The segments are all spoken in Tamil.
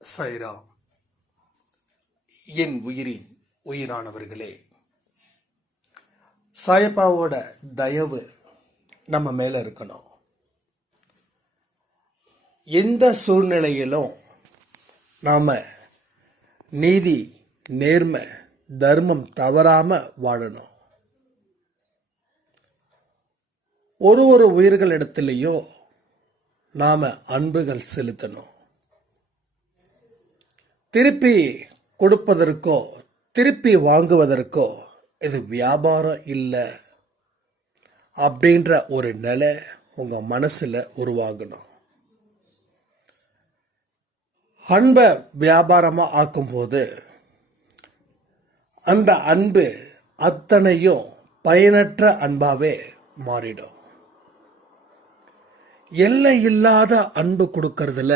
சைராம். என் உயிரின் உயிரானவர்களே, சாயப்பாவோட தயவு நம்ம மேல இருக்கணும். எந்த சூழ்நிலையிலும் நாம நீதி, நேர்மை, தர்மம் தவறாம வாழணும். ஒரு உயிர்களிடத்திலேயும் நாம அன்புகள் செலுத்தணும். திருப்பி கொடுப்பதற்கோ திருப்பி வாங்குவதற்கோ இது வியாபாரம் இல்லை அப்படின்ற ஒரு நிலை உங்க மனசுல உருவாகணும். அன்பை வியாபாரமா ஆக்கும்போது அந்த அன்பு அத்தனையும் பயனற்ற அன்பாவே மாறிடும். எல்லை இல்லாத அன்பு கொடுக்கறதுல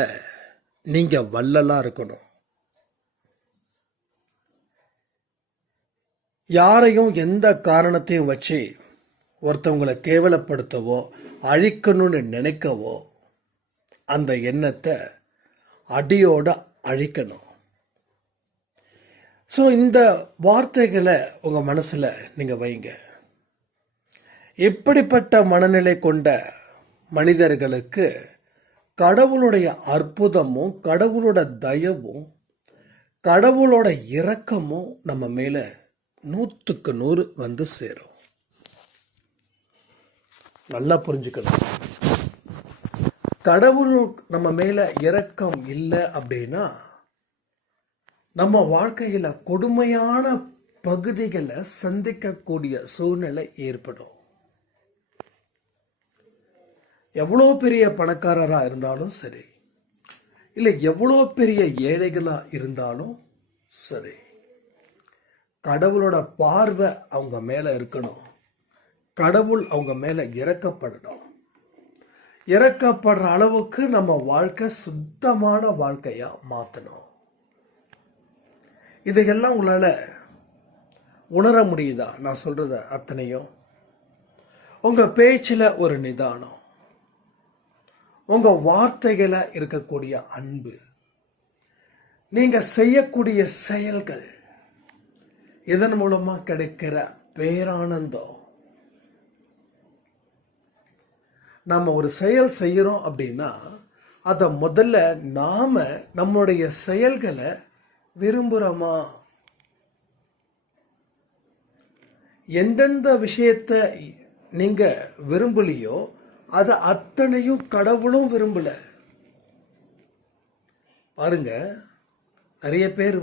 நீங்க வல்லலா இருக்கணும். யாரையும் எந்த காரணத்தையும் வச்சு ஒருத்தவங்களை கேவலப்படுத்தவோ அழிக்கணும்னு நினைக்கவோ அந்த எண்ணத்தை அடியோட அழிக்கணும். ஸோ இந்த வார்த்தைகளை உங்க மனசுல நீங்க வைங்க. இப்படிப்பட்ட மனநிலை கொண்ட மனிதர்களுக்கு கடவுளுடைய அற்புதமும் கடவுளோட தயவும் கடவுளோட இரக்கமும் நம்ம மேல 100க்கு 100 வந்து சேரும். நல்லா புரிஞ்சுக்கணும். கடவுள் நம்ம மேல இரக்கம் இல்லை அப்படின்னா நம்ம வாழ்க்கையில கொடுமையான பகுதிகளை சந்திக்கக்கூடிய சூழ்நிலை ஏற்படும். எவ்வளோ பெரிய பணக்காரரா இருந்தாலும் சரி, இல்லை எவ்வளோ பெரிய ஏழைகளா இருந்தாலும் சரி, கடவுளோட பார்வை அவங்க மேல இருக்கணும். கடவுள் அவங்க மேல இறக்கப்படணும். இறக்கப்படுற அளவுக்கு நம்ம வாழ்க்கை சுத்தமான வாழ்க்கையா மாத்தணும். இதையெல்லாம் உங்களால உணர முடியுதா? நான் சொல்றத அத்தனையும் உங்க பேச்சுல ஒரு நிதானம், உங்க வார்த்தைகளை இருக்கக்கூடிய அன்பு, நீங்க செய்யக்கூடிய செயல்கள், இதன் மூலமா கிடைக்கிற பேரானந்தம். நாம ஒரு செயல் செய்யறோம் அப்படின்னா அத முதல்ல நாம நம்முடைய செயல்களை விரும்புறோமா? எந்தெந்த விஷயத்தை நீங்க விரும்பலையோ அத அத்தனையும் கடவுளும் விரும்பல. பாருங்க, நிறைய பேர்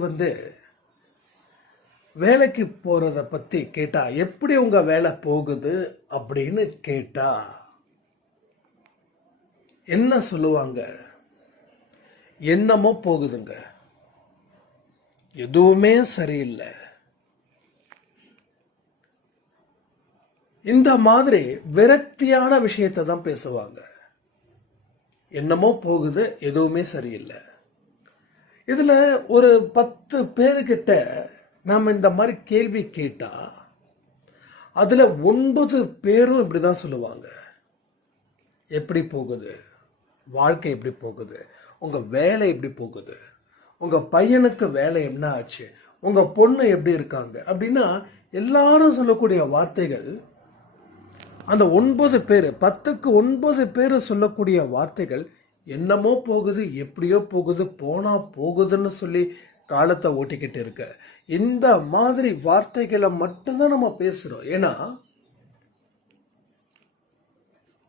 வேலைக்கு போறத பத்தி கேட்டா எப்படி உங்க வேலை போகுது அப்படின்னு கேட்டா என்ன சொல்லுவாங்க? என்னமோ போகுதுங்க, எதுவுமே சரியில்லை. இந்த மாதிரி விரக்தியான விஷயத்தை தான் பேசுவாங்க. என்னமோ போகுது, எதுவுமே சரியில்லை. இதுல ஒரு 10 பேருக்கிட்ட நாம இந்த மாதிரி கேள்வி கேட்டா அதுல 9 பேரும் இப்படிதான் சொல்லுவாங்க. எப்படி போகுது வாழ்க்கை, எப்படி போகுது உங்க வேலை, எப்படி போகுது உங்க பையனுக்கு வேலை என்ன ஆச்சு, உங்க பொண்ணு எப்படி இருக்காங்க அப்படின்னா எல்லாரும் சொல்லக்கூடிய வார்த்தைகள் அந்த 9 பேர் 10க்கு 9 பேர் சொல்லக்கூடிய வார்த்தைகள் என்னமோ போகுது, எப்படியோ போகுது, போனா போகுதுன்னு சொல்லி காலத்தை ஓட்டிக்கிட்டு இருக்க. இந்த மாதிரி வார்த்தைகளை மட்டும்தான் நம்ம பேசுறோம். ஏன்னா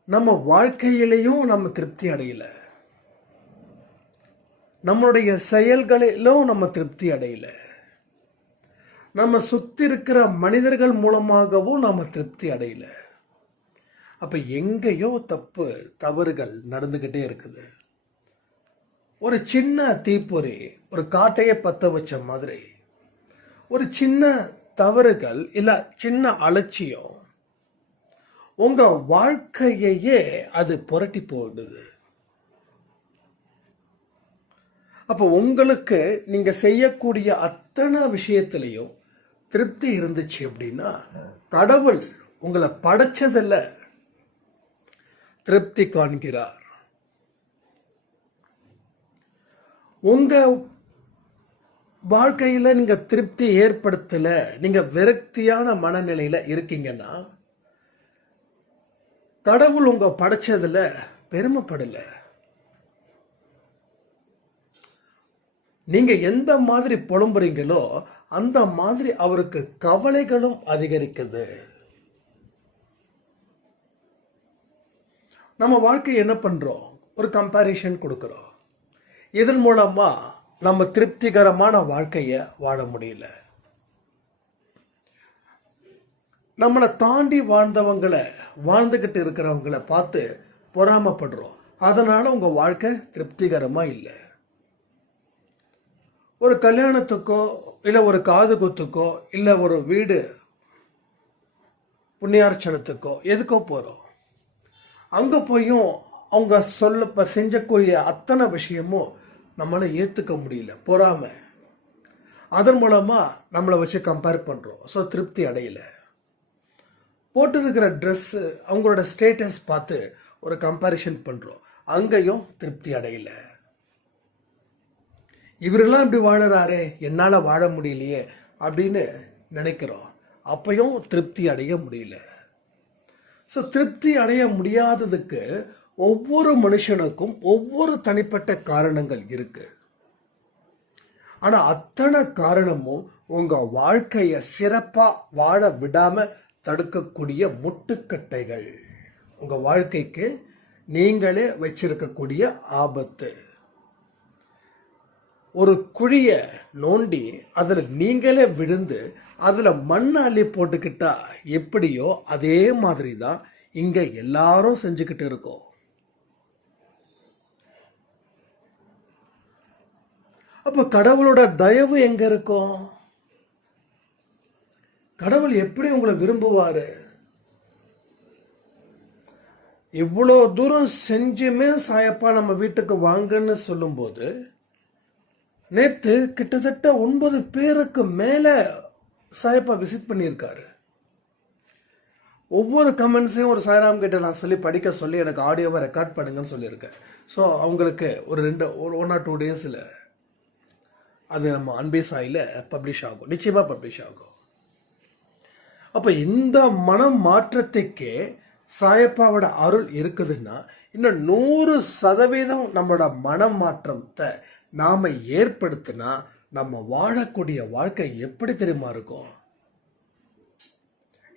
நம்ம வாழ்க்கையிலையும் நம்ம திருப்தி அடையல, நம்மளுடைய செயல்களிலும் நம்ம திருப்தி அடையல, நம்ம சுத்தி இருக்கிற மனிதர்கள் மூலமாகவும் நாம திருப்தி அடையல. அப்ப எங்கேயோ தவறுகள் நடந்துகிட்டே இருக்குது. ஒரு சின்ன தீப்பொறி ஒரு காட்டையே பத்த வச்ச மாதிரி ஒரு சின்ன தவறுகள் இல்ல சின்ன அலட்சியம் உங்க வாழ்க்கையே அது புரட்டி போடுது. அப்ப உங்களுக்கு நீங்க செய்யக்கூடிய அத்தனை விஷயத்திலையும் திருப்தி இருந்துச்சு அப்படின்னா கடவுள் உங்களை படைச்சதில்ல திருப்தி காண்கிறார். உங்க வாழ்க்கையில நீங்க திருப்தி ஏற்படுத்தல, நீங்க விரக்தியான மனநிலையில இருக்கீங்கன்னா, கடவுள் உங்க படைச்சதுல பெருமைப்படல. நீங்க எந்த மாதிரி புலம்புறீங்களோ அந்த மாதிரி அவருக்கு கவலைகளும் அதிகரிக்குது. நம்ம வாழ்க்கை என்ன பண்றோம்? ஒரு கம்பேரிஷன் கொடுக்கிறோம். இதன் மூலமா நம்ம திருப்திகரமான வாழ்க்கைய வாழ முடியல. நம்மளை தாண்டி வாழ்ந்துகிட்டு இருக்கிறவங்களை பார்த்து பொறாமப்படுறோம். அதனால உங்க வாழ்க்கை திருப்திகரமா இல்லை. ஒரு கல்யாணத்துக்கோ இல்ல ஒரு காது குத்துக்கோ இல்ல ஒரு வீடு புண்ணியார்ச்சனத்துக்கோ எதுக்கோ போறோம். அங்க போயும் அவங்க செஞ்சக்கூடிய அத்தனை விஷயமும் நம்மளால ஏத்துக்க முடியல, பொறாம. அதன் மூலமா நம்மளை வச்சு கம்பேர் பண்றோம். ஸோ திருப்தி அடையல. போட்டிருக்கிற ட்ரெஸ், அவங்களோட ஸ்டேட்டஸ் பார்த்து ஒரு கம்பேரிஷன் பண்றோம். அங்கேயும் திருப்தி அடையல. இவரெல்லாம் இப்படி வாழறாரே, என்னால வாழ முடியலையே அப்படின்னு நினைக்கிறோம். அப்பையும் திருப்தி அடைய முடியல. ஸோ திருப்தி அடைய முடியாததுக்கு ஒவ்வொரு மனுஷனுக்கும் ஒவ்வொரு தனிப்பட்ட காரணங்கள் இருக்கு. ஆனா அத்தனை காரணமும் உங்க வாழ்க்கைய சிறப்பா வாழ விடாம தடுக்கக்கூடிய முட்டுக்கட்டைகள். உங்க வாழ்க்கைக்கு நீங்களே வச்சிருக்கக்கூடிய ஆபத்து. ஒரு குழிய நோண்டி அதுல நீங்களே விழுந்து அதுல மண் அள்ளி போட்டுக்கிட்டா எப்படியோ அதே மாதிரி தான் இங்க எல்லாரும் செஞ்சுக்கிட்டு இருக்கோம். அப்ப கடவுளோட தயவு எங்க இருக்கும்? கடவுள் எப்படி உங்களை விரும்புவாரு? இவ்வளோ தூரம் செஞ்சுமே சாயப்பா நம்ம வீட்டுக்கு வாங்கன்னு சொல்லும்போது, நேத்து கிட்டத்தட்ட 9 பேருக்கு மேல சாயப்பா விசிட் பண்ணியிருக்காரு. ஒவ்வொரு கமெண்ட்ஸையும் ஒரு சாய்ராம் கிட்ட நான் படிக்க சொல்லி எனக்கு ஆடியோவை ரெக்கார்ட் பண்ணுங்கன்னு சொல்லியிருக்கேன். ஸோ அவங்களுக்கு ஒரு 1 or 2 டேஸில் அது நம்ம அன்பே சாயில பப்ளிஷ் ஆகும், நிச்சயமா பப்ளிஷ் ஆகும். அப்ப இந்த மனம் மாற்றத்துக்கே சாயப்பாவோட அருள் இருக்குதுன்னா, இன்னும் 100% நம்மளோட மனம் மாற்றத்தை நாம ஏற்படுத்தினா நம்ம வாழக்கூடிய வாழ்க்கை எப்படி தெரியுமா இருக்கும்?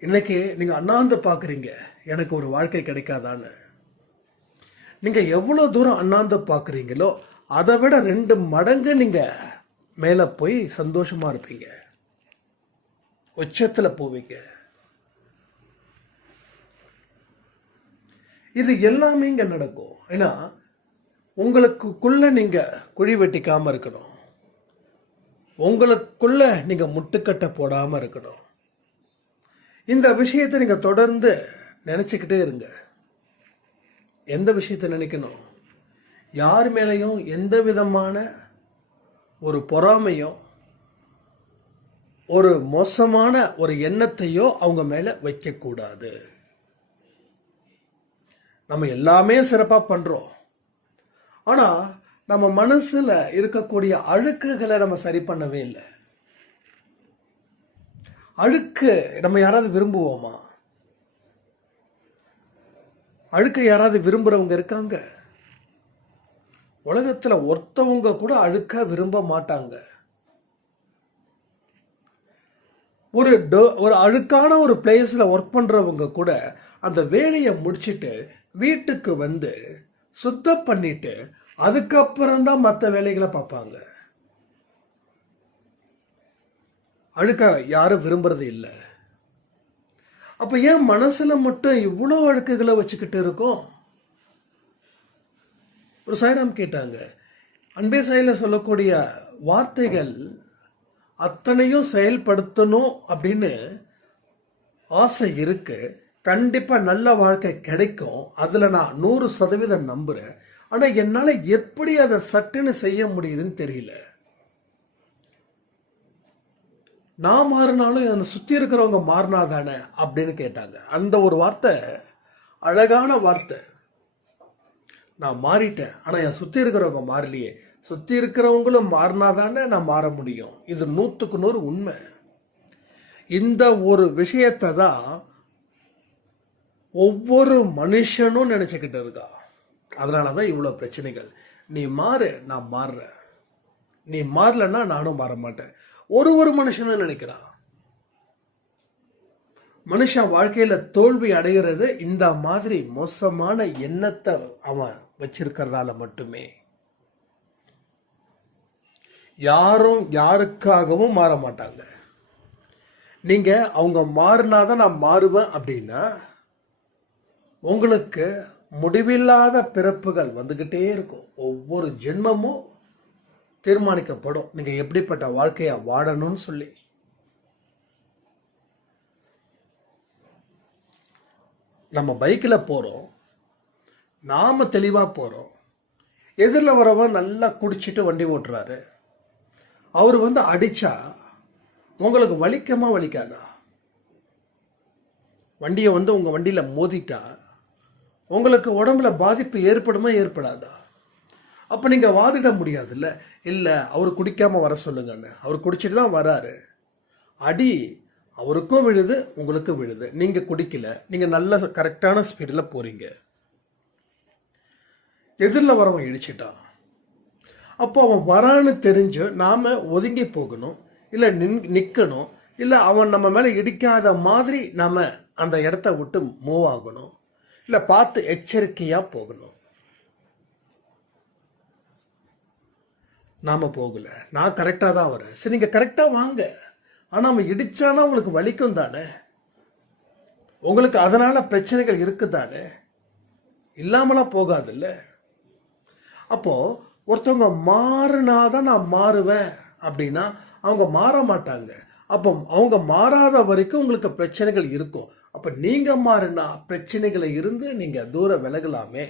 இன்னைக்கு நீங்க அண்ணாந்து பாக்குறீங்க, எனக்கு ஒரு வாழ்க்கை கிடைக்காதான்னு. நீங்க எவ்வளவு தூரம் அண்ணாந்து பாக்குறீங்களோ அதை விட 2 மடங்கு நீங்க மேல போய் சந்தோஷமா இருப்பீங்க, உச்சத்துல போவீங்க. இது எல்லாமே இங்க நடக்கும். ஏன்னா உங்களுக்குள்ள நீங்க குழி வெட்டிக்காம இருக்கணும், உங்களுக்குள்ள நீங்க முட்டுக்கட்டை போடாம இருக்கணும். இந்த விஷயத்தை நீங்க தொடர்ந்து நினைச்சுக்கிட்டே இருங்க. எந்த விஷயத்தை நினைக்கணும்? யார் மேலையும் எந்த விதமான ஒரு பொறாமையோ ஒரு மோசமான ஒரு எண்ணத்தையோ அவங்க மேல வைக்கக்கூடாது. நம்ம எல்லாமே சிறப்பா பண்றோம், ஆனா நம்ம மனசுல இருக்கக்கூடிய அழுக்குகளை நம்ம சரி பண்ணவே இல்லை. அழுக்கு நம்ம யாராவது விரும்புவோமா? அழுக்கை யாராவது விரும்புறவங்க இருக்காங்க? உலகத்துல ஒருத்தவங்க கூட அழுக்க விரும்ப மாட்டாங்க. ஒரு அழுக்கான ஒரு பிளேஸ்ல ஒர்க் பண்றவங்க கூட அந்த வேலையை முடிச்சிட்டு வீட்டுக்கு வந்து சுத்தம் பண்ணிட்டு அதுக்கப்புறம் தான் மற்ற வேலைகளை பார்ப்பாங்க. அழுக்க யாரும் விரும்புறது இல்லை. அப்ப ஏன் மனசுல மட்டும் இவ்வளோ அழுக்குகளை வச்சுக்கிட்டு இருக்கோம்? ஒரு சாய்ராம் கேட்டாங்க, அன்பே சாயில சொல்லக்கூடிய வார்த்தைகள் அத்தனையும் செயல்படுத்தணும் அப்படின்னு ஆசை இருக்கு. கண்டிப்பா நல்ல வாழ்க்கை கிடைக்கும், அதுல நான் 100% நம்புறேன். ஆனா என்னால எப்படி அதை சட்டுன்னு செய்ய முடியுதுன்னு தெரியல. நான் மாறினாலும் அந்த சுத்தி இருக்கிறவங்க மாறினாதானே அப்படின்னு கேட்டாங்க. அந்த ஒரு வார்த்தை அழகான வார்த்தை. நான் மாறிட்டேன், ஆனா என் சுத்தி இருக்கிறவங்க மாறலையே. சுத்தி இருக்கிறவங்களும் மாறினாதானே நான் மாற முடியும். இது 100க்கு 100 உண்மை. இந்த ஒரு விஷயத்தை தான் ஒவ்வொரு மனுஷனும் நினைச்சுக்கிட்டு இருக்கா. அதனாலதான் இவ்வளவு பிரச்சனைகள். நீ மாறு, நான் மாறுறேன். நீ மாறலன்னா நானும் மாற மாட்டேன். ஒரு மனுஷனும் நினைக்கிறான். மனுஷன் வாழ்க்கையில தோல்வி அடைகிறது இந்த மாதிரி மோசமான எண்ணத்தை அவன் வச்சிருக்கிறதால மட்டுமே. யாரும் யாருக்காகவும் மாற மாட்டாங்க. நீங்க அவங்க மாறினாதான் நான் மாறுவேன் அப்படின்னா உங்களுக்கு முடிவில்லாத பிறப்புகள் வந்துகிட்டே இருக்கும். ஒவ்வொரு ஜென்மமும் தீர்மானிக்கப்படும் நீங்க எப்படிப்பட்ட வாழ்க்கைய வாழணும்னு சொல்லி. நம்ம பைக்கில் போறோம், நாம தெளிவா போறோம். எதிரில் வரவன் நல்லா குடிச்சிட்டு வண்டி ஓட்டுறாரு. அவர் அடிச்சா உங்களுக்கு வலிக்கமா வலிக்காதா? வண்டியை உங்க வண்டியில மோதிட்டா உங்களுக்கு உடம்புல பாதிப்பு ஏற்படுமா ஏற்படாதா? அப்ப நீங்க வாதிட முடியாதுல்ல. இல்ல அவர் குடிக்காம வர சொல்லுங்கன்னு. அவர் குடிச்சிட்டு தான் வராரு. அடி அவருக்கும் விழுது, உங்களுக்கும் விழுது. நீங்க குடிக்கல, நீங்க நல்ல கரெக்டான ஸ்பீடில் போறீங்க. எதிரில் வரவன் இடிச்சிட்டான். அப்போ அவன் வரான்னு தெரிஞ்சு நாம ஒதுங்கி போகணும், இல்லை நிற்கணும், இல்லை அவன் நம்ம மேலே இடிக்காத மாதிரி நாம அந்த இடத்த விட்டு மூவ் ஆகணும், இல்லை பார்த்து எச்சரிக்கையா போகணும். நாம போகல, நான் கரெக்டாக தான் வரேன். சரி, நீங்க கரெக்டாக வாங்க. ஆனா அவன் இடிச்சானா உங்களுக்கு வலிக்கும் தானே? உங்களுக்கு அதனால பிரச்சனைகள் இருக்குதானே? இல்லாமலாம் போகாதுல்ல. அப்போ ஒருத்தவங்க மாறினாதான் நான் மாறுவேன் அப்படின்னா அவங்க மாற மாட்டாங்க. அப்போ அவங்க மாறாத வரைக்கும் உங்களுக்கு பிரச்சனைகள் இருக்கும். அப்ப நீங்க மாறினா பிரச்சனைகளை இருந்து நீங்க தூர விலகலாமே.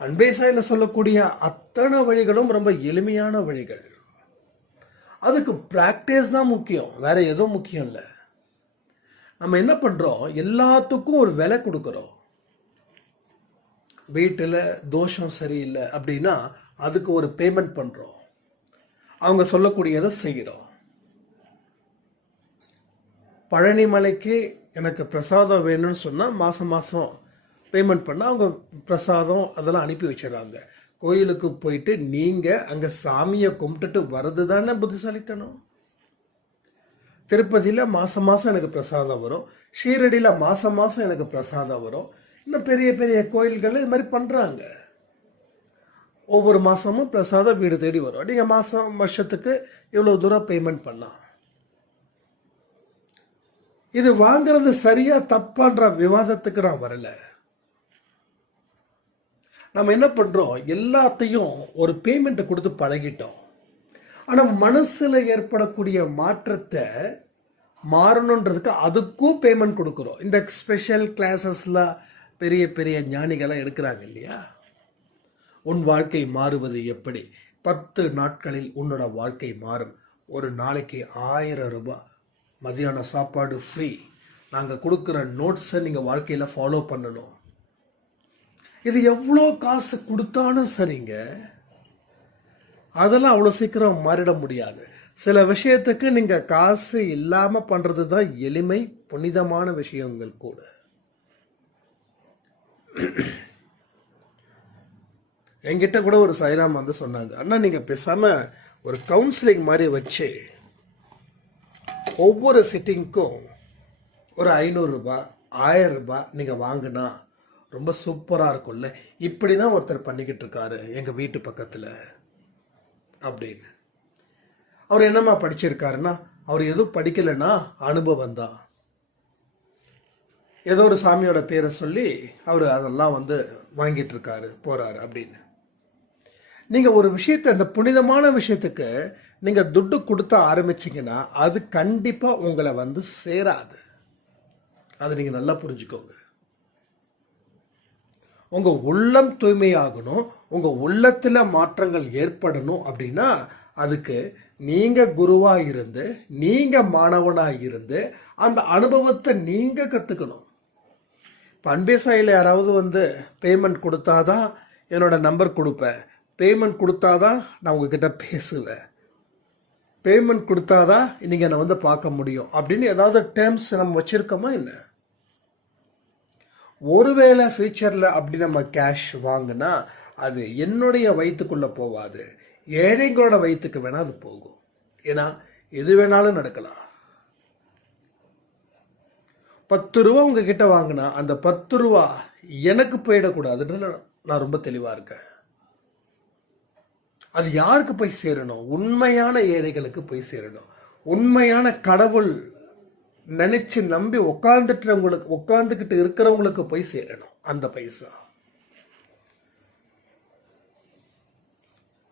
அன்பே சாயில சொல்லக்கூடிய அத்தனை வழிகளும் ரொம்ப எளிமையான வழிகள். அதுக்கு பிராக்டிஸ் தான் முக்கியம், வேற எதுவும் முக்கியம் இல்லை. நம்ம என்ன பண்றோம், எல்லாத்துக்கும் ஒரு விலை கொடுக்கறோம். வீட்டில் தோஷம் சரியில்லை அப்படின்னா அதுக்கு ஒரு பேமெண்ட் பண்றோம், அவங்க சொல்லக்கூடியதை செய்கிறோம். பழனி மலைக்கு எனக்கு பிரசாதம் வேணும்னு சொன்னா மாசம் மாசம் பேமெண்ட் பண்ணால் அவங்க பிரசாதம் அதெல்லாம் அனுப்பி வச்சிடறாங்க. கோயிலுக்கு போயிட்டு நீங்கள் அங்கே சாமியை கும்பிட்டுட்டு வர்றது தானே புத்திசாலித்தனம். திருப்பதியில் மாதம் மாதம் எனக்கு பிரசாதம் வரும், ஷீரடியில் மாதம் மாதம் எனக்கு பிரசாதம் வரும். இன்னும் பெரிய பெரிய கோயில்கள் இது மாதிரி பண்ணுறாங்க. ஒவ்வொரு மாதமும் பிரசாதம் வீடு தேடி வரும். நீங்கள் வருஷத்துக்கு இவ்வளோ தூரம் பேமெண்ட் பண்ணலாம். இது வாங்கிறது சரியா தப்பான்ற விவாதத்துக்கு நான் வரல. நம்ம என்ன பண்றோம், எல்லாத்தையும் ஒரு பேமெண்ட் கொடுத்து பழகிட்டோம். ஆனா மனசுல ஏற்படக்கூடிய மாற்றத்தை மாறணுன்றதுக்கு அதுக்கும் பேமெண்ட் கொடுக்குறோம். இந்த ஸ்பெஷல் கிளாஸஸ்ல பெரிய பெரிய ஞானிகளை எடுக்கிறாங்க இல்லையா? உன் வாழ்க்கை மாறுவது எப்படி, 10 நாட்களில் உன்னோட வாழ்க்கை மாறும், ஒரு நாளைக்கு 1000 ரூபாய், மதியான சாப்பாடு ஃப்ரீ, நாங்கள் கொடுக்குற நோட்ஸை நீங்கள் வாழ்க்கையில் ஃபாலோ பண்ணணும். இது எவ்வளோ காசு கொடுத்தாலும் சரிங்க, அதெல்லாம் அவ்வளோ சீக்கிரம் மாறிட முடியாது. சில விஷயத்துக்கு நீங்கள் காசு இல்லாமல் பண்ணுறது தான் எளிமை, புனிதமான விஷயங்கள் கூட. என்கிட்ட கூட ஒரு சாய்ராம் சொன்னாங்க, அண்ணா நீங்கள் பேசாமல் ஒரு கவுன்சிலிங் மாதிரி வச்சு ஒவ்வொரு சிட்டிங்க்கும் ஒரு 500 ரூபாய் 1000 ரூபாய் நீங்கள் வாங்கினா ரொம்ப சூப்பராக இருக்கும்ல. இப்படி தான் ஒருத்தர் பண்ணிக்கிட்டு இருக்காரு எங்கள் வீட்டு பக்கத்தில் அப்படின்னு. அவர் என்னம்மா படிச்சிருக்காருன்னா, அவர் எதுவும் படிக்கலைன்னா அனுபவம் தான். ஏதோ ஒரு சாமியோட பேரை சொல்லி அவர் அதெல்லாம் வாங்கிட்டு இருக்காரு போறாரு அப்படின்னு. நீங்க ஒரு விஷயத்தை, அந்த புனிதமான விஷயத்துக்கு நீங்க துட்டு கொடுத்த ஆரம்பிச்சீங்கன்னா அது கண்டிப்பா உங்களை சேராது. அதை நீங்க நல்லா புரிஞ்சுக்கோங்க. உங்க உள்ளம் தூய்மையாகணும், உங்க உள்ளத்துல மாற்றங்கள் ஏற்படணும் அப்படின்னா அதுக்கு நீங்க குருவா இருந்து, நீங்க மாணவனா இருந்து அந்த அனுபவத்தை நீங்க கத்துக்கணும். இப்போ அன்பேசாயில் யாராவது வந்து பேமெண்ட் கொடுத்தாதான் என்னோட நம்பர் கொடுப்பேன், பேமெண்ட் கொடுத்தாதான் நான் உங்ககிட்ட பேசுவேன், பேமெண்ட் கொடுத்தாதான் நீங்கள் என்னை வந்து பார்க்க முடியும் அப்படின்னு ஏதாவது டேர்ம்ஸ் நம்ம வச்சுருக்கோமா என்ன? ஒருவேளை ஃபியூச்சரில் அப்படி நம்ம கேஷ் வாங்கினா அது என்னுடைய வயிற்றுக்குள்ளே போகாது, ஏழைங்களோட வயிற்றுக்கு வேணால் அது போகும். ஏன்னா எது வேணாலும் நடக்கலாம். 10 ரூபா உங்ககிட்ட வாங்கினா அந்த 10 ரூபா எனக்கு போயிடக்கூடாதுன்னு நான் ரொம்ப தெளிவாக இருக்கேன். அது யாருக்கு போய் சேரணும்? உண்மையான ஏழைகளுக்கு போய் சேரணும். உண்மையான கடவுள் நினைச்சு நம்பி உட்காந்துக்கிட்டு இருக்கிறவங்களுக்கு போய் சேரணும் அந்த பைசா.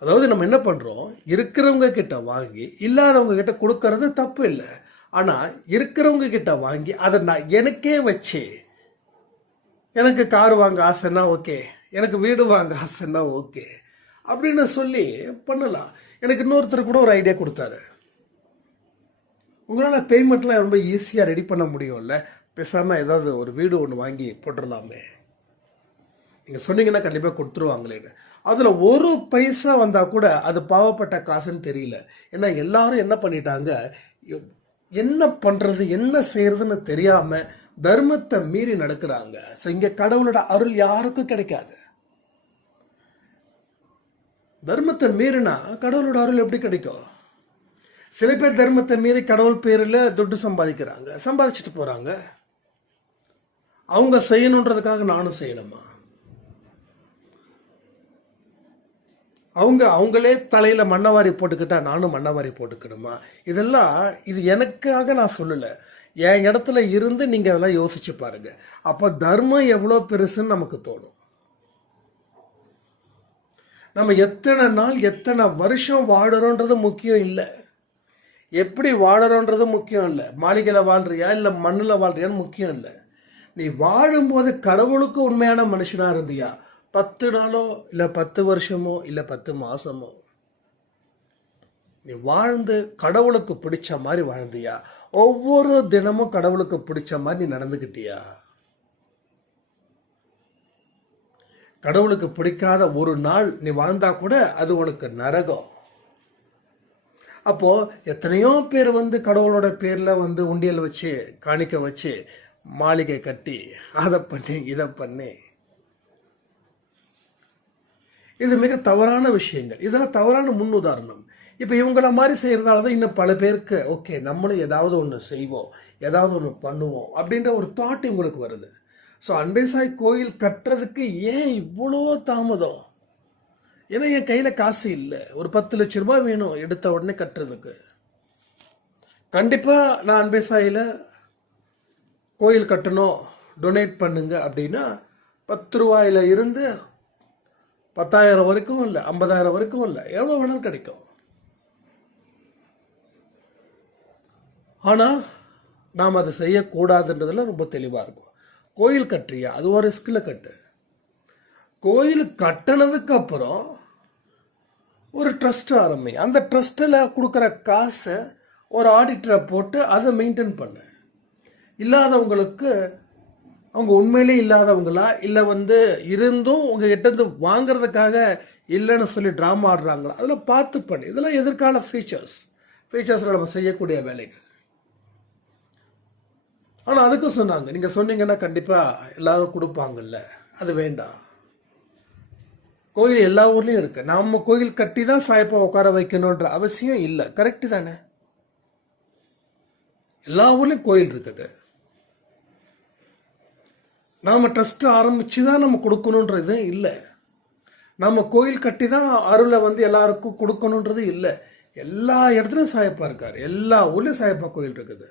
அதாவது நம்ம என்ன பண்றோம், இருக்கிறவங்க கிட்ட வாங்கி இல்லாதவங்க கிட்ட கொடுக்கறது தப்பு இல்லை. ஆனா இருக்கிறவங்க கிட்ட வாங்கி அதை நான் எனக்கே வச்சு, எனக்கு கார் வாங்க ஆசைன்னா ஓகே, எனக்கு வீடு வாங்க ஆசைன்னா ஓகே அப்படின்னு சொல்லி பண்ணலாம். எனக்கு இன்னொருத்தர் கூட ஒரு ஐடியா கொடுத்தாரு, உங்களால் பேமெண்ட்லாம் ரொம்ப ஈஸியாக ரெடி பண்ண முடியும்ல, பேசாமல் ஏதாவது ஒரு வீடு ஒன்று வாங்கி போட்டுடலாமே, நீங்கள் சொன்னீங்கன்னா கண்டிப்பாக கொடுத்துருவாங்களேன்னு. அதில் ஒரு பைசா வந்தால் கூட அது பாவப்பட்ட காசுன்னு தெரியல. ஏன்னா எல்லாரும் என்ன பண்ணிட்டாங்க, என்ன பண்ணுறது என்ன செய்யறதுன்னு தெரியாமல் தர்மத்தை மீறி நடக்கிறாங்க. ஸோ இங்கே கடவுளோட அருள் யாருக்கும் கிடைக்காது. தர்மத்தை மீறினா கடவுளோட அருள் எப்படி கிடைக்கும்? சில பேர் தர்மத்தை மீறி கடவுள் பேரில் துட்டு சம்பாதிக்கிறாங்க, சம்பாதிச்சுட்டு போகிறாங்க. அவங்க செய்யணுன்றதுக்காக நானும் செய்யணுமா? அவங்களே தலையில் மண்ணவாரி போட்டுக்கிட்டா நானும் மண்ணவாரி போட்டுக்கணுமா? இதெல்லாம் இது எனக்காக நான் சொல்லலை, என் இடத்துல இருந்து நீங்கள் அதெல்லாம் யோசிச்சு பாருங்க. அப்போ தர்மம் எவ்வளோ பெருசுன்னு நமக்கு தோணும். நம்ம எத்தனை நாள் எத்தனை வருஷம் வாடுறோன்றது முக்கியம் இல்லை, எப்படி வாழறோன்றது முக்கியம் இல்லை. மாளிகையில் வாழ்றியா இல்லை மண்ணில் வாழ்றியான்னு முக்கியம் இல்லை. நீ வாழும்போது கடவுளுக்கு உண்மையான மனுஷனாக இருந்தியா, 10 நாளோ இல்லை 10 வருஷமோ இல்லை 10 மாசமோ நீ வாழ்ந்து கடவுளுக்கு பிடிச்ச மாதிரி வாழ்ந்தியா? ஒவ்வொரு தினமும் கடவுளுக்கு பிடிச்ச மாதிரி நீ நடந்துக்கிட்டியா? கடவுளுக்கு பிடிக்காத ஒரு நாள் நீ வாழ்ந்தா கூட அது உனக்கு நரகம். அப்போ எத்தனையோ பேர் வந்து கடவுளோட பேர்ல வந்து உண்டியல் வச்சு காணிக்க வச்சு மாளிகை கட்டி அதை பண்ணி இதை பண்ணி, இது மிக தவறான விஷயங்கள். இதெல்லாம் தவறான முன் உதாரணம். இப்போ இவங்கள மாதிரி செய்யறதால தான் இன்னும் பல பேருக்கு ஓகே நம்மளும் ஏதாவது ஒன்று செய்வோம், ஏதாவது ஒன்று பண்ணுவோம் அப்படின்ற ஒரு தாட் இவங்களுக்கு வருது. ஸோ அன்பேசாய் கோயில் கட்டுறதுக்கு ஏன் இவ்வளோ தாமதம்? ஏன்னா என் கையில் காசு இல்லை, ஒரு 10 லட்ச ரூபாய் வேணும் எடுத்த உடனே கட்டுறதுக்கு. கண்டிப்பாக நான் அன்பேசாயில் கோயில் கட்டணும் டொனேட் பண்ணுங்க அப்படின்னா 10 ரூபாயில இருந்து 10,000 வரைக்கும் இல்லை, 50,000 வரைக்கும் இல்லை, எவ்வளோ வேணாலும் கிடைக்கும். ஆனால் நாம் அதை செய்யக்கூடாதுன்றதுல ரொம்ப தெளிவாக இருக்கும். கோயில் கட்டுறியா, அது ஒரு ரிஸ்கில் கட்டு. கோயில் கட்டினதுக்கு அப்புறம் ஒரு ட்ரஸ்ட் ஆரம்பி, அந்த ட்ரஸ்ட்டில் கொடுக்குற காசை ஒரு ஆடிட்டரை போட்டு அதை மெயின்டைன் பண்ணு. இல்லாதவங்களுக்கு அவங்க உண்மையிலே இல்லாதவங்களா இல்லை வந்து இருந்தும் உங்ககிட்ட இருந்து வாங்கிறதுக்காக இல்லைன்னு சொல்லி ட்ராமா ஆடுறாங்களா, அதில் பார்த்து பண்ணு. இதெல்லாம் எதிர்கால ஃபீச்சர்ஸில் நம்ம செய்யக்கூடிய வேலைகள். ஆனால் அதுக்கும் சொன்னாங்க, நீங்கள் சொன்னீங்கன்னா கண்டிப்பாக எல்லாரும் கொடுப்பாங்கல்ல, அது வேண்டாம். கோயில் எல்லா ஊர்லேயும் இருக்கு, நம்ம கோயில் கட்டி தான் சாயப்பா உட்கார வைக்கணுன்ற அவசியம் இல்லை. கரெக்டு தானே? எல்லா ஊர்லேயும் கோயில் இருக்குது. நாம் ட்ரஸ்ட் ஆரம்பித்து தான் நம்ம கொடுக்கணுன்றது இல்லை. நம்ம கோயில் கட்டி தான் அருளை வந்து எல்லாருக்கும் கொடுக்கணுன்றது இல்லை. எல்லா இடத்துலையும் சாயப்பா இருக்கார், எல்லா ஊர்லேயும் சாயப்பா கோயில் இருக்குது.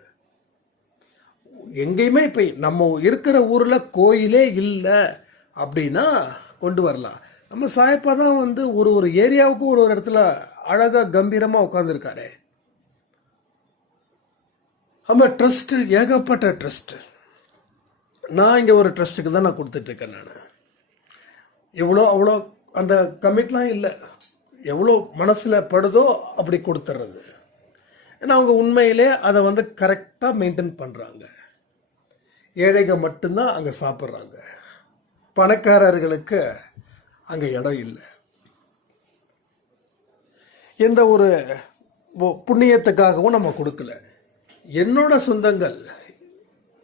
எங்கேயுமே இப்போ நம்ம இருக்கிற ஊரில் கோயிலே இல்லை அப்படின்னா கொண்டு வரலாம். நம்ம சாயப்பா தான் வந்து ஒரு ஏரியாவுக்கும் ஒரு இடத்துல அழகாக கம்பீரமாக உட்காந்துருக்காரு. நம்ம ட்ரஸ்ட்டு ஏகப்பட்ட ட்ரஸ்ட்டு. நான் இங்கே ஒரு ட்ரஸ்ட்டுக்கு தான் நான் கொடுத்துட்ருக்கேன். நான் எவ்வளோ அவ்வளோ அந்த கமிட்லாம் இல்லை, எவ்வளோ மனசில் படுதோ அப்படி கொடுத்துட்றது. ஏன்னா அவங்க உண்மையிலே அதை வந்து கரெக்டாக மெயின்டைன் பண்ணுறாங்க. ஏழைங்க மட்டும்தான் அங்கே சாப்பிட்றாங்க. பணக்காரர்களுக்கு அங்கே இடம் இல்லை. எந்த ஒரு புண்ணியத்துக்காகவும் நம்ம கொடுக்கல. என்னோட சொந்தங்கள்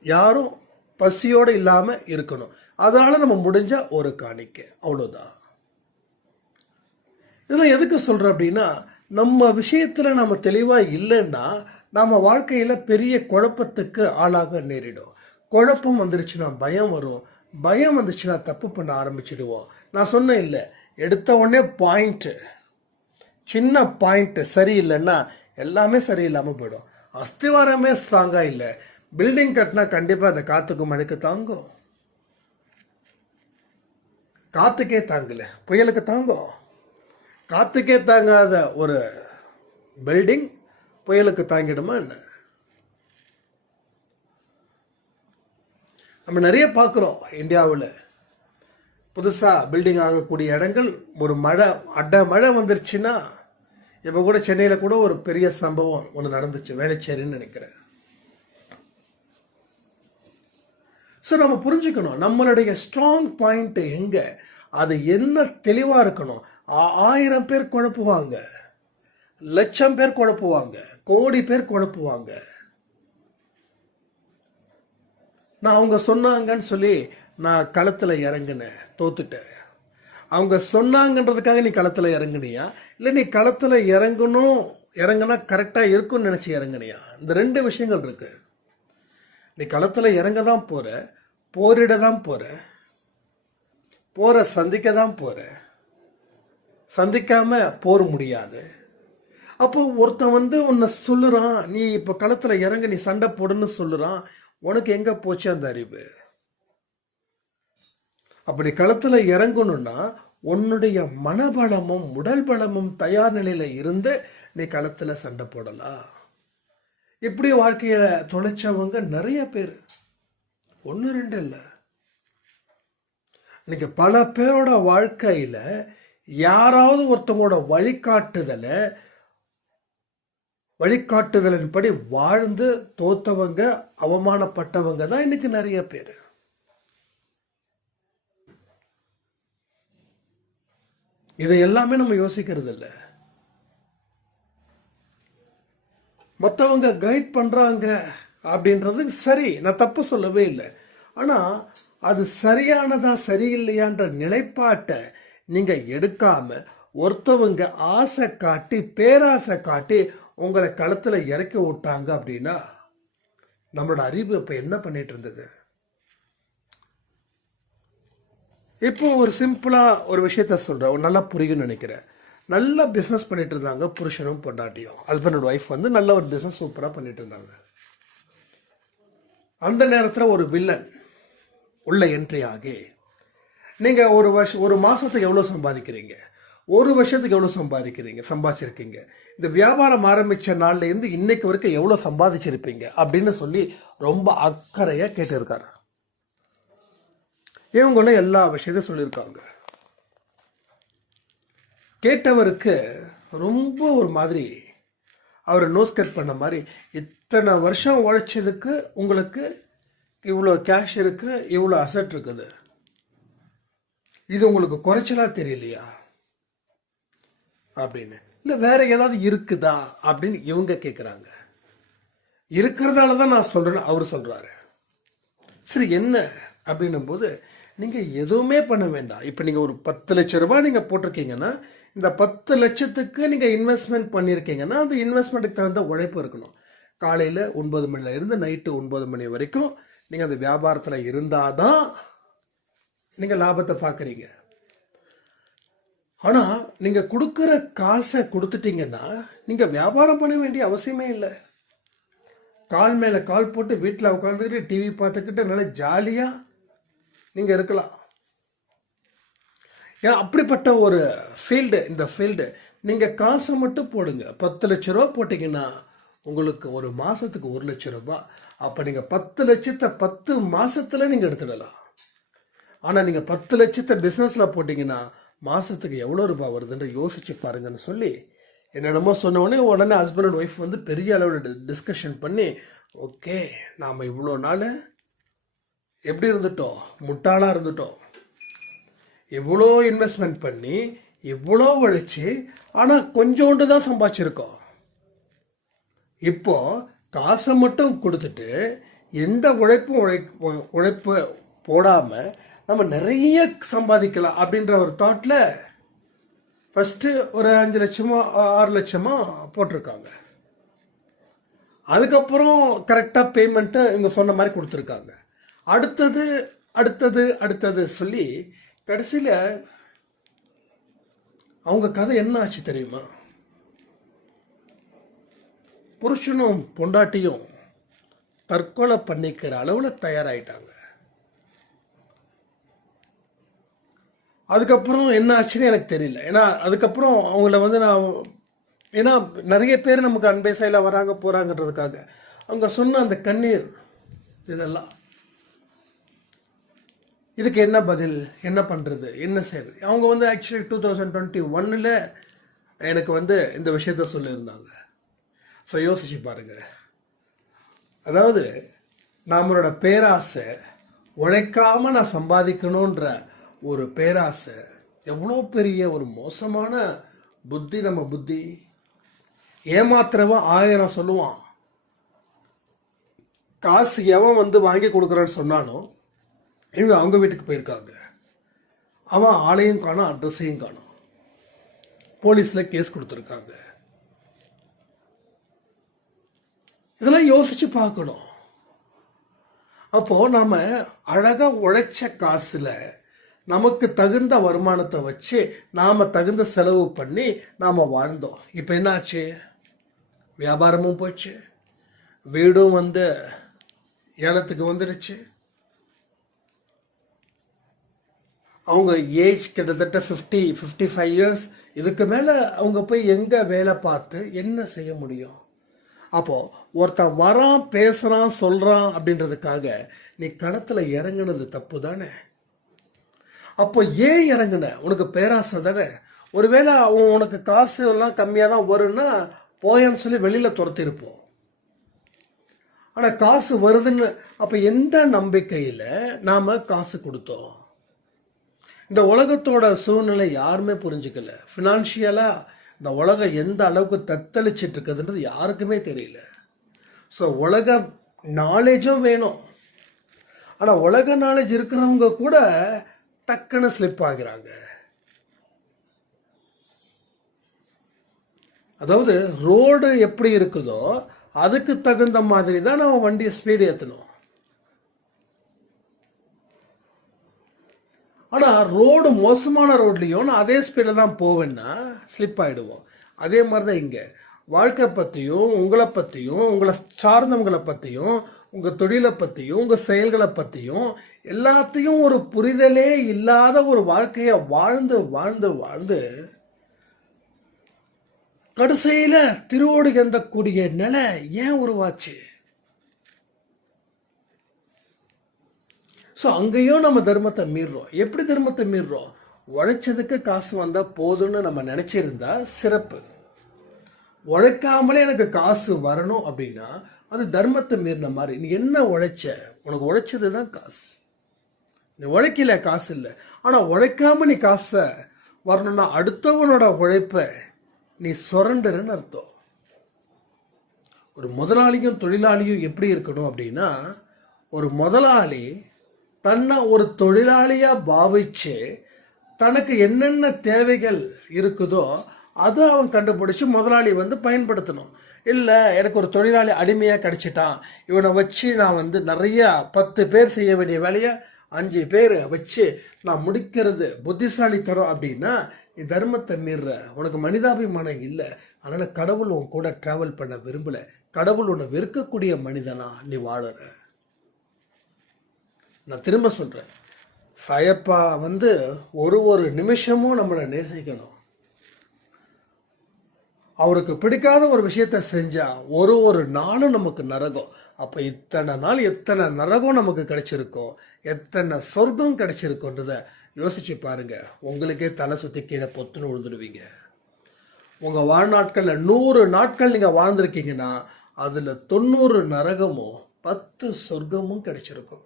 யாரும் பசியோடு இல்லாமல் இருக்கணும், அதனால நம்ம முடிஞ்ச ஒரு காணிக்கை, அவ்வளோதான். இதெல்லாம் எதுக்கு சொல்கிறோம் அப்படின்னா, நம்ம விஷயத்தில் நம்ம தெளிவாக இல்லைன்னா நம்ம வாழ்க்கையில் பெரிய குழப்பத்துக்கு ஆளாக நேரிடும். குழப்பம் வந்துருச்சுன்னா பயம் வரும், பயம் வந்துச்சுன்னா தப்பு பண்ண ஆரம்பிச்சிடுவோம். நான் சொன்னேன் இல்லை, எடுத்த உடனே பாயிண்ட்டு, சின்ன பாயிண்ட்டு சரியில்லைன்னா எல்லாமே சரியில்லாமல் போயிடும். அஸ்திவாரமே ஸ்ட்ராங்காக இல்லை, பில்டிங் கட்டினா கண்டிப்பாக அந்த காற்றுக்கு மழைக்கு தாங்கும். காற்றுக்கே தாங்கலை, புயலுக்கு தாங்கும். காற்றுக்கே தாங்காத ஒரு பில்டிங் புயலுக்கு தாங்கிடுமா என்ன? நம்ம நிறைய பார்க்குறோம் இந்தியாவில். புதுசாக பில்டிங் ஆகக்கூடிய இடங்கள், ஒரு மழை வந்துருச்சுன்னா, இப்போ கூட சென்னையில் கூட ஒரு பெரிய சம்பவம் ஒன்று நடந்துச்சு, வேளச்சேரின்னு நினைக்கிறேன். ஸோ நம்ம புரிஞ்சுக்கணும் நம்மளுடைய ஸ்ட்ராங் பாயிண்ட் எங்கே, அது என்ன தெளிவாக இருக்கணும். 1000 பேர் குழப்புவாங்க, 1,00,000 பேர் குழப்புவாங்க, கோடி பேர் குழப்புவாங்க. நான் அவங்க சொன்னாங்கன்னு சொல்லி நான் களத்தில் இறங்கினேன், தோத்துட்டேன். அவங்க சொன்னாங்கன்றதுக்காக நீ களத்தில் இறங்குனியா, இல்லை நீ களத்தில் இறங்குனா கரெக்டாக இருக்கும்னு நினச்சி இறங்குனியா? இந்த 2 விஷயங்கள் இருக்கு. நீ களத்தில் இறங்க தான் போகிற, போரிட தான் போகிற சந்திக்க தான் போகிற. சந்திக்காம போர் முடியாது. அப்போ ஒருத்தன் உன்னை சொல்லுறான், நீ இப்போ களத்தில் இறங்க, நீ சண்டை போடுன்னு சொல்லுறான். உனக்கு எங்கே போச்சு அந்த அறிவு? அப்படி களத்தில் இறங்கணும்னா உன்னுடைய மனபலமும் உடல் பலமும் தயார் நிலையில் இருந்து நீ களத்தில் சண்டை போடலாம். இப்படி வாழ்க்கையை தொலைச்சவங்க நிறைய பேர், 1 2 இல்லை. இன்னைக்கு பல பேரோட வாழ்க்கையில் யாராவது ஒருத்தவங்களோட வழிகாட்டுதலின்படி வாழ்ந்து தோத்தவங்க, அவமானப்பட்டவங்க தான் இன்னைக்கு நிறைய பேர். இதை எல்லாமே நம்ம யோசிக்கிறது இல்லை. மற்றவங்க கைட் பண்றாங்க அப்படின்றது சரி, நான் தப்பு சொல்லவே இல்லை. ஆனா அது சரியானதா சரியில்லையான்ற நிலைப்பாட்டை நீங்க எடுக்காம ஒருத்தவங்க ஆசை காட்டி, பேராசை காட்டி உங்களை களத்துல இறக்கி விட்டாங்க அப்படின்னா நம்மளோட அறிவு இப்ப என்ன பண்ணிட்டு இருந்தது? இப்போ ஒரு சிம்பிளா ஒரு விஷயத்த சொல்றேன், நல்லா புரியும்னு நினைக்கிறேன். நல்லா பிஸ்னஸ் பண்ணிட்டு இருந்தாங்க புருஷனும் பொண்டாட்டியும், ஹஸ்பண்ட் அண்ட் ஒய்ஃப் நல்ல ஒரு பிஸ்னஸ் சூப்பராக பண்ணிட்டு இருந்தாங்க. அந்த நேரத்தில் ஒரு வில்லன் உள்ள என்ட்ரி ஆகி, நீங்கள் ஒரு மாதத்துக்கு எவ்வளோ சம்பாதிக்கிறீங்க, ஒரு வருஷத்துக்கு எவ்வளோ சம்பாதிச்சிருக்கீங்க, இந்த வியாபாரம் ஆரம்பித்த நாள்லேருந்து இன்னைக்கு வரைக்கும் எவ்வளோ சம்பாதிச்சிருப்பீங்க அப்படின்னு சொல்லி ரொம்ப அக்கறையாக கேட்டிருக்காரு. இவங்களும் எல்லா விஷயத்தையும் சொல்லியிருக்காங்க. கேட்டவருக்கு ரொம்ப ஒரு மாதிரி அவர் நோஸ் கட் பண்ண மாதிரி, இத்தனை வருஷம் உழைச்சதுக்கு உங்களுக்கு இவ்வளோ கேஷ் இருக்கு, இவ்வளோ அசட் இருக்குது, இது உங்களுக்கு குறைச்சலா தெரியலையா அப்படின்னு, இல்லை வேற ஏதாவது இருக்குதா அப்படின்னு இவங்க கேட்குறாங்க. இருக்கிறதால தான் நான் சொல்றேன்னு அவர் சொல்றாரு. சரி என்ன அப்படின்னும் போது, நீங்கள் எதுவுமே பண்ண வேண்டாம். இப்போ நீங்கள் ஒரு 10 லட்சம் ரூபாய் நீங்கள் போட்டிருக்கீங்கன்னா, இந்த 10 லட்சத்துக்கு நீங்கள் இன்வெஸ்ட்மெண்ட் பண்ணியிருக்கீங்கன்னா அந்த இன்வெஸ்ட்மெண்ட்டுக்கு தகுந்த உழைப்பு இருக்கணும். காலையில் 9 மணில இருந்து நைட்டு 9 மணி வரைக்கும் நீங்கள் அந்த வியாபாரத்தில் இருந்தாதான் நீங்கள் லாபத்தை பார்க்குறீங்க. ஆனால் நீங்கள் கொடுக்குற காசை கொடுத்துட்டீங்கன்னா நீங்கள் வியாபாரம் பண்ண வேண்டிய அவசியமே இல்லை. கால் மேலே கால் போட்டு வீட்டில் உட்காந்துக்கிட்டு டிவி பார்த்துக்கிட்டு நல்லா ஜாலியாக நீங்கள் இருக்கலாம். ஏன்னா அப்படிப்பட்ட ஒரு ஃபீல்டு இந்த ஃபீல்டு. நீங்கள் காசை மட்டும் போடுங்க. 10 லட்ச ரூபா போட்டிங்கன்னா உங்களுக்கு ஒரு மாதத்துக்கு 1 லட்சம் ரூபாய். அப்போ நீங்கள் 10 லட்சத்தை 10 மாதத்தில் நீங்கள் எடுத்துடலாம். ஆனால் நீங்கள் 10 லட்சத்தை பிஸ்னஸில் போட்டிங்கன்னா மாதத்துக்கு எவ்வளோ ரூபாய் வருதுன்னு யோசிச்சு பாருங்கன்னு சொல்லி என்னென்னமோ சொன்ன உடனே ஹஸ்பண்ட் அண்ட் ஒய்ஃப் பெரிய அளவில் டிஸ்கஷன் பண்ணி, ஓகே நாம் இவ்வளோ நாள் எப்படி இருந்துட்டோம்? முட்டாளாக இருந்துட்டோம். எவ்வளோ இன்வெஸ்ட்மெண்ட் பண்ணி எவ்வளோ உழைச்சி ஆனால் கொஞ்சோண்டு தான் சம்பாதிச்சிருக்கோம். இப்போ காசை மட்டும் கொடுத்துட்டு எந்த உழைப்பு போடாமல் நம்ம நிறைய சம்பாதிக்கலாம் அப்படின்ற ஒரு தாட்டில் ஃபஸ்ட்டு ஒரு 5 லட்சமோ 6 லட்சமோ போட்டிருக்காங்க. அதுக்கப்புறம் கரெக்டாக பேமெண்ட்டை இவங்க சொன்ன மாதிரி கொடுத்துருக்காங்க. அடுத்தது அடுத்தது அடுத்தது சொல்லி கடைசியில் அவங்க கதை என்ன ஆச்சு தெரியுமா? புருஷனும் பொண்டாட்டியும் தற்கொலை பண்ணிக்கிற அளவில் தயாராகிட்டாங்க. அதுக்கப்புறம் என்ன ஆச்சுன்னு எனக்கு தெரியல. ஏன்னா அதுக்கப்புறம் அவங்கள நான் ஏன்னா நிறைய பேர் நமக்கு அன்பே சைடில் வராங்க போகிறாங்கன்றதுக்காக அவங்க சொன்ன அந்த கண்ணீர் இதெல்லாம் இதுக்கு என்ன பதில், என்ன பண்ணுறது, என்ன செய்கிறது? அவங்க ஆக்சுவலி 2021 எனக்கு இந்த விஷயத்த சொல்லியிருந்தாங்க. ஸோ யோசிச்சு பாருங்கள். அதாவது நம்மளோட பேராசை, உழைக்காமல் நான் சம்பாதிக்கணுன்ற ஒரு பேராசை எவ்வளோ பெரிய ஒரு மோசமான புத்தி. நம்ம புத்தி ஏமாத்துறவன் 1000 சொல்லுவான். காசு எவன் வாங்கி கொடுக்குறான்னு சொன்னானோ இவங்க அவங்க வீட்டுக்கு போயிருக்காங்க. அவன் ஆளையும் காணும், அட்ரஸையும் காணும். போலீஸில் கேஸ் கொடுத்துருக்காங்க. இதெல்லாம் யோசிச்சு பார்க்கணும். அப்போது நாம் அழகாக உழைச்ச காசில் நமக்கு தகுந்த வருமானத்தை வச்சு நாம் தகுந்த செலவு பண்ணி நாம் வாழ்ந்தோம். இப்போ என்னாச்சு? வியாபாரமும் போச்சு, வீடும் ஏலத்துக்கு வந்துடுச்சு. அவங்க ஏஜ் கிட்டத்தட்ட 55 இயர்ஸ். இதுக்கு மேலே அவங்க போய் எங்கே வேலை பார்த்து என்ன செய்ய முடியும்? அப்போது ஒருத்தன் வரான், பேசுகிறான், சொல்கிறான் அப்படின்றதுக்காக நீ களத்தில் இறங்குனது தப்பு தானே? அப்போ ஏன் இறங்குன? உனக்கு பேராசை தானே? ஒருவேளை அவன் உனக்கு காசு எல்லாம் கம்மியாக தான் வரும்னா போயான்னு சொல்லி வெளியில் துரத்திருப்போம். ஆனால் காசு வருதுன்னு அப்போ எந்த நம்பிக்கையில் நாம் காசு கொடுத்தோம்? இந்த உலகத்தோட சூழ்நிலை யாருமே புரிஞ்சுக்கல. ஃபினான்ஷியலாக இந்த உலகம் எந்த அளவுக்கு தத்தளிச்சிட்டு இருக்குதுன்றது யாருக்குமே தெரியல. ஸோ உலக நாலேஜும் வேணும். ஆனால் உலக நாலேஜ் இருக்கிறவங்க கூட டக்குன்னு ஸ்லிப் ஆகிறாங்க. அதாவது ரோடு எப்படி இருக்குதோ அதுக்கு தகுந்த மாதிரி தான் நம்ம வண்டியை ஸ்பீடு ஏற்றணும். ஆனால் ரோடு மோசமான ரோட்லேயும் நான் அதே ஸ்பீடில் தான் போவேன்னா ஸ்லிப் ஆகிடுவோம். அதே மாதிரி தான் இங்கே வாழ்க்கை பற்றியும், உங்களை பற்றியும், உங்களை சார்ந்தவங்களை பற்றியும், உங்கள் தொழிலை பற்றியும், உங்கள் செயல்களை பற்றியும் எல்லாத்தையும் ஒரு புரிதலே இல்லாத ஒரு வாழ்க்கையை வாழ்ந்து வாழ்ந்து வாழ்ந்து கடைசியில் திருவோடு எந்தக்கூடிய நிலை ஏன் உருவாச்சு? ஸோ அங்கேயும் நம்ம தர்மத்தை மீறுறோம். எப்படி தர்மத்தை மீறுறோம்? உழைச்சதுக்கு காசு வந்தால் போதும்னு நம்ம நினச்சிருந்தா சிறப்பு. உழைக்காமலே எனக்கு காசு வரணும் அப்படின்னா அது தர்மத்தை மீறின மாதிரி. நீ என்ன உழைச்ச? உனக்கு உழைச்சது தான் காசு. நீ உழைக்கல, காசு இல்லை. ஆனால் உழைக்காம நீ காசை வரணும்னா அடுத்தவனோட உழைப்பை நீ சுரண்டுறன்னு அர்த்தம். ஒரு முதலாளியும் தொழிலாளியும் எப்படி இருக்கணும் அப்படின்னா, ஒரு முதலாளி தன்னை ஒரு தொழிலாளியாக பாவிச்சு தனக்கு என்னென்ன தேவைகள் இருக்குதோ அதை அவன் கண்டுபிடிச்சி முதலாளி பயன்படுத்தணும். இல்லை எனக்கு ஒரு தொழிலாளி அடிமையாக கிடைச்சிட்டான், இவனை வச்சு நான் நிறையா 10 பேர் செய்ய வேண்டிய வேலையை 5 பேர் வச்சு நான் முடிக்கிறது புத்திசாலித்தரம் அப்படின்னா நீ தர்மத்தை மீறுற. உனக்கு மனிதாபிமானம் இல்லை. அதனால் கடவுள் உன் கூட ட்ராவல் பண்ண விரும்பலை. கடவுள் உன்னை வெறுக்கக்கூடிய மனிதனா நீ வாழற. நான் திரும்ப சொல்கிறேன், சாயப்பா ஒரு நிமிஷமும் நம்மளை நேசிக்கணும். அவருக்கு பிடிக்காத ஒரு விஷயத்த செஞ்சால் ஒரு நாளும் நமக்கு நரகம். அப்போ இத்தனை நாள் எத்தனை நரகம் நமக்கு கிடைச்சிருக்கோம், எத்தனை சொர்க்கம் கிடைச்சிருக்கோன்றதை யோசிச்சு பாருங்க. உங்களுக்கே தலை சுற்றி கீழே பொத்துன்னு விழுந்துடுவீங்க. உங்கள் வாழ்நாட்களில் 100 நாட்கள் நீங்கள் வாழ்ந்திருக்கீங்கன்னா அதில் 90 நரகமும் 10 சொர்க்கமும் கிடைச்சிருக்கும்.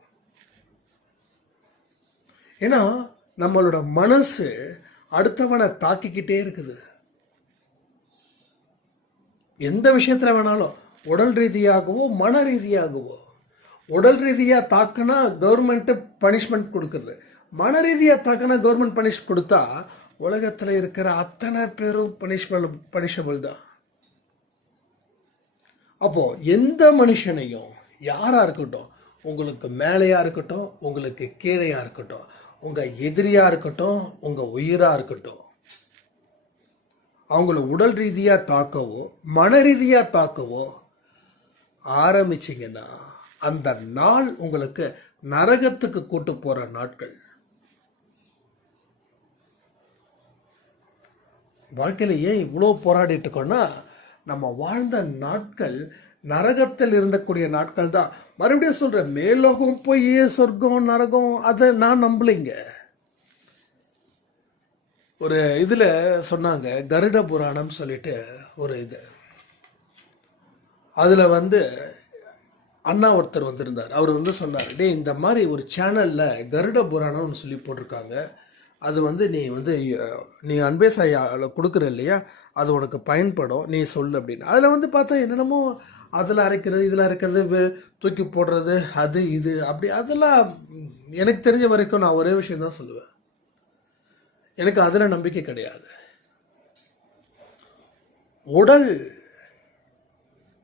ஏன்னா நம்மளோட மனசு அடுத்தவனை தாக்கிக்கிட்டே இருக்குது. எந்த விஷயத்துல வேணாலும், உடல் ரீதியாகவோ மன ரீதியாகவோ. உடல் ரீதியாக தாக்குனா கவர்மெண்ட்டு பனிஷ்மெண்ட் கொடுக்குறது, மன ரீதியாக தாக்குனா கவர்மெண்ட் பனிஷ் கொடுத்தா உலகத்தில் இருக்கிற அத்தனை பேரும் பனிஷபிள் தான். அப்போ எந்த மனுஷனையும், யாரா இருக்கட்டும், உங்களுக்கு மேலேயா இருக்கட்டும், உங்களுக்கு கீழையா இருக்கட்டும், உங்க எதிரியா இருக்கட்டும், உங்க உயிரா இருக்கட்டும், அவங்கள உடல் ரீதியா தாக்கவோ மன ரீதியா தாக்கவோ ஆரம்பிச்சிங்கன்னா அந்த நாள் உங்களுக்கு நரகத்துக்கு கூட்டு போற நாட்கள். வாழ்க்கையில ஏன் இவ்வளோ போராடிட்டு இருக்கோம்னா, நம்ம வாழ்ந்த நாட்கள் நரகத்தில் இருந்தக்கூடிய நாட்கள் தான். மறுபடியும் சொல்றேன், மேலோகம் போய் சொர்க்கம் நரகம் அதை நான் நம்பலைங்க. ஒரு இதுல சொன்னாங்க, கருட புராணம் சொல்லிட்டு ஒரு இது, அதுல அண்ணா ஒருத்தர் வந்திருந்தார். அவர் சொன்னார், டே இந்த மாதிரி ஒரு சேனல்ல கருட புராணம்னு சொல்லி போட்டிருக்காங்க, அது நீ அன்பே சாயாவில் கொடுக்குற இல்லையா, அது உனக்கு பயன்படும், நீ சொல்லு அப்படின்னு. அதில் பார்த்தா என்னென்னமோ அதில் அரைக்கிறது இதில் அரைக்கிறது தூக்கி போடுறது அது இது அப்படி, அதெல்லாம் எனக்கு தெரிஞ்ச வரைக்கும் நான் ஒரே விஷயம்தான் சொல்லுவேன், எனக்கு அதில் நம்பிக்கை கிடையாது.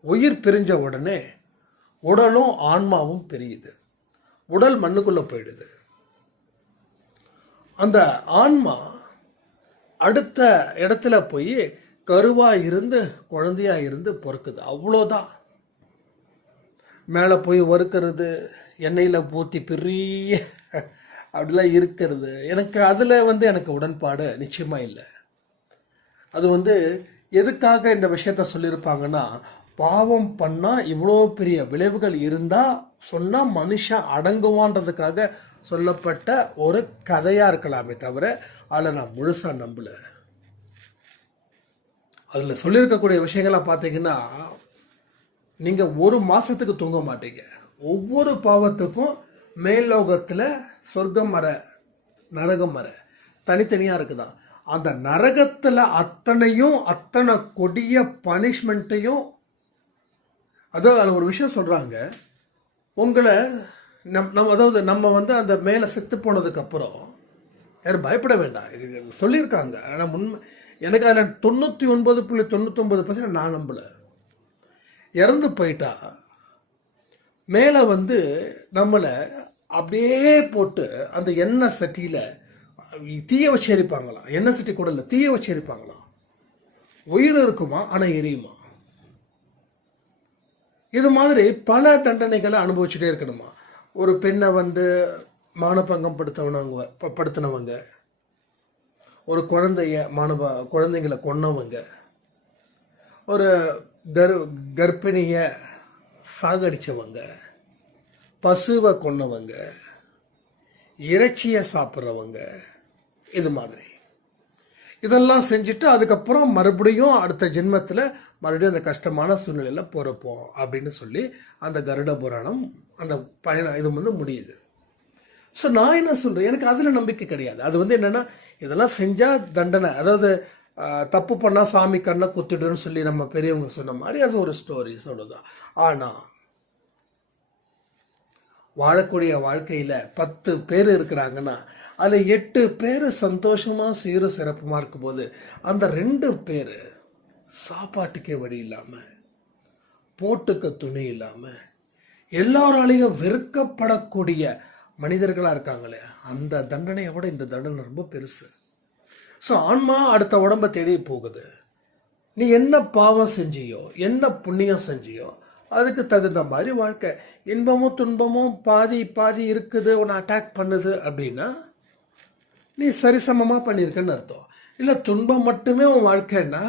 உயிர் பிரிஞ்ச உடனே உடலும் ஆன்மாவும் பிரியுது. உடல் மண்ணுக்குள்ள போயிடுது. அந்த ஆன்மா அடுத்த இடத்துல போய் கருவா இருந்து குழந்தையா இருந்து பொறுக்குது, அவ்வளோதான். மேலே போய் வறுக்கிறது, எண்ணெயில் ஊற்றி பெரிய அப்படிலாம் இருக்கிறது, எனக்கு அதில் எனக்கு உடன்பாடு நிச்சயமாக இல்லை. அது எதுக்காக இந்த விஷயத்த சொல்லியிருப்பாங்கன்னா, பாவம் பண்ணால் இவ்வளோ பெரிய விளைவுகள் இருந்தால் சொன்னால் மனுஷன் அடங்குவான்றதுக்காக சொல்லப்பட்ட ஒரு கதையாக இருக்கலாமே தவிர அதில் நான் முழுசாக நம்பலை. அதில் சொல்லியிருக்கக்கூடிய விஷயங்கள்லாம் பார்த்தீங்கன்னா, நீங்கள் ஒரு மாதத்துக்கு தூங்க மாட்டீங்க. ஒவ்வொரு பாவத்துக்கும் மேல்லோகத்தில் சொர்க்கம் வர நரகம் வர தனித்தனியாக இருக்குதான். அந்த நரகத்தில் அத்தனை கொடிய பனிஷ்மெண்ட்டையும், அதாவது ஒரு விஷயம் சொல்கிறாங்க, உங்களை அதாவது நம்ம அந்த மேலே செத்து போனதுக்கப்புறம் யாரும் பயப்பட வேண்டாம், இது சொல்லியிருக்காங்க. ஆனால் உண்மை எனக்கு அதில் 99.99% நான் நம்பலை. இறந்து போயிட்டா மேலே நம்மளை அப்படியே போட்டு அந்த எண்ணெய் சட்டியில் தீய வச்சு எரிப்பாங்களாம். எண்ணெய் சட்டி கூட இல்லை, தீய வச்சு எரிப்பாங்களாம். உயிர் இருக்குமா, ஆனால் எரியுமா. இது மாதிரி பல தண்டனைகளை அனுபவிச்சுட்டே இருக்கணுமா. ஒரு பெண்ணை மானபங்கம் படுத்தினவங்க, ஒரு குழந்தைங்களை கொன்னவங்க, ஒரு கர்ப்பிணியை சாகடிச்சவங்க, பசுவை கொன்னவங்க, இறைச்சியை சாப்பிட்றவங்க, இது மாதிரி இதெல்லாம் செஞ்சுட்டு அதுக்கப்புறம் மறுபடியும் அடுத்த ஜென்மத்தில் மறுபடியும் அந்த கஷ்டமான சூழ்நிலையில் பிறப்போம் அப்படின்னு சொல்லி அந்த கருட புராணம் அந்த பயணம் இது முடியுது. ஸோ நான் என்ன சொல்கிறேன், எனக்கு அதில் நம்பிக்கை கிடையாது. அது என்னென்னா, இதெல்லாம் செஞ்சால் தண்டனை, அதாவது தப்பு பண்ணால் சாமி கண்ணை குத்திடுன்னு சொல்லி நம்ம பெரியவங்க சொன்ன மாதிரி அது ஒரு ஸ்டோரி சொல்லுதான். ஆனால் வாழக்கூடிய வாழ்க்கையில் 10 பேர் இருக்கிறாங்கன்னா அதில் 8 பேர் சந்தோஷமாக சீரும் சிறப்புமாக இருக்கும்போது அந்த 2 பேர் சாப்பாட்டுக்கே வழி இல்லாமல், போட்டுக்க துணி இல்லாமல், எல்லாராலையும் வெறுக்கப்படக்கூடிய மனிதர்களாக இருக்காங்களே, அந்த தண்டனையை விட இந்த தண்டனை ரொம்ப பெருசு. ஸோ ஆன்மா அடுத்த உடம்பை தேடி போகுது. நீ என்ன பாவம் செஞ்சியோ, என்ன புண்ணியம் செஞ்சியோ, அதுக்கு தகுந்த மாதிரி வாழ்க்கை. இன்பமும் துன்பமும் பாதி பாதி இருக்குது, உன்னை அட்டாக் பண்ணுது அப்படின்னா நீ சரிசமமாக பண்ணியிருக்கன்னு அர்த்தம். இல்லை துன்பம் மட்டுமே உன் வாழ்க்கைன்னா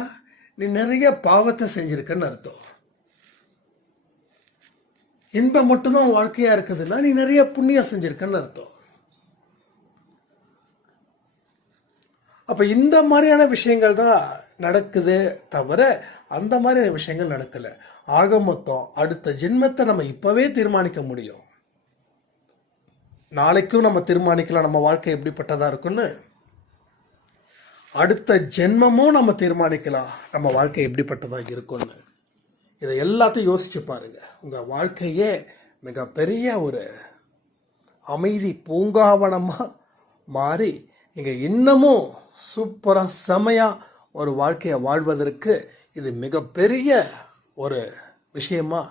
நீ நிறைய பாவத்தை செஞ்சிருக்கன்னு அர்த்தம். இன்பம் மட்டும்தான் உன் வாழ்க்கையாக இருக்குதுன்னா நீ நிறைய புண்ணியம் செஞ்சிருக்கன்னு அர்த்தம். அப்போ இந்த மாதிரியான விஷயங்கள் தான் நடக்குது தவிர அந்த மாதிரியான விஷயங்கள் நடக்கலை. ஆக மொத்தம் அடுத்த ஜென்மத்தை நம்ம இப்போவே தீர்மானிக்க முடியும். நாளைக்கும் நம்ம தீர்மானிக்கலாம் நம்ம வாழ்க்கை எப்படிப்பட்டதாக இருக்குன்னு. அடுத்த ஜென்மமும் நம்ம தீர்மானிக்கலாம் நம்ம வாழ்க்கை எப்படிப்பட்டதாக இருக்கும்னு. இதை எல்லாத்தையும் யோசிச்சு பாருங்க. உங்கள் வாழ்க்கையே மிகப்பெரிய ஒரு அமைதி பூங்காவனமாக மாறி நீங்கள் இன்னமும் சூப்பராக செமையாக ஒரு வாழ்க்கையை வாழ்வதற்கு இது மிகப்பெரிய ஒரு விஷயமா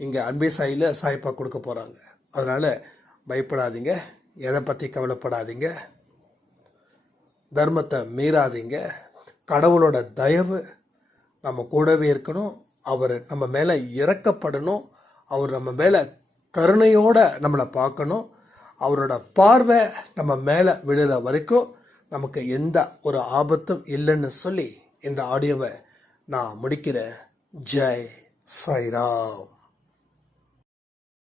இங்கே அன்பே சாயில் சாய்ப்பா கொடுக்க போகிறாங்க. அதனால் பயப்படாதீங்க, எதை பற்றி கவலைப்படாதீங்க, தர்மத்தை மீறாதீங்க. கடவுளோட தயவு நம்ம கூடவே இருக்கணும். அவர் நம்ம மேலே இறக்கப்படணும். அவர் நம்ம மேலே கருணையோடு நம்மளை பார்க்கணும். அவரோட பார்வை நம்ம மேலே விழுற வரைக்கும் நமக்கு எந்த ஒரு ஆபத்தும் இல்லைன்னு சொல்லி இந்த ஆடியோவை நான் முடிக்கிறேன். ஜெய் சாய்ராம்.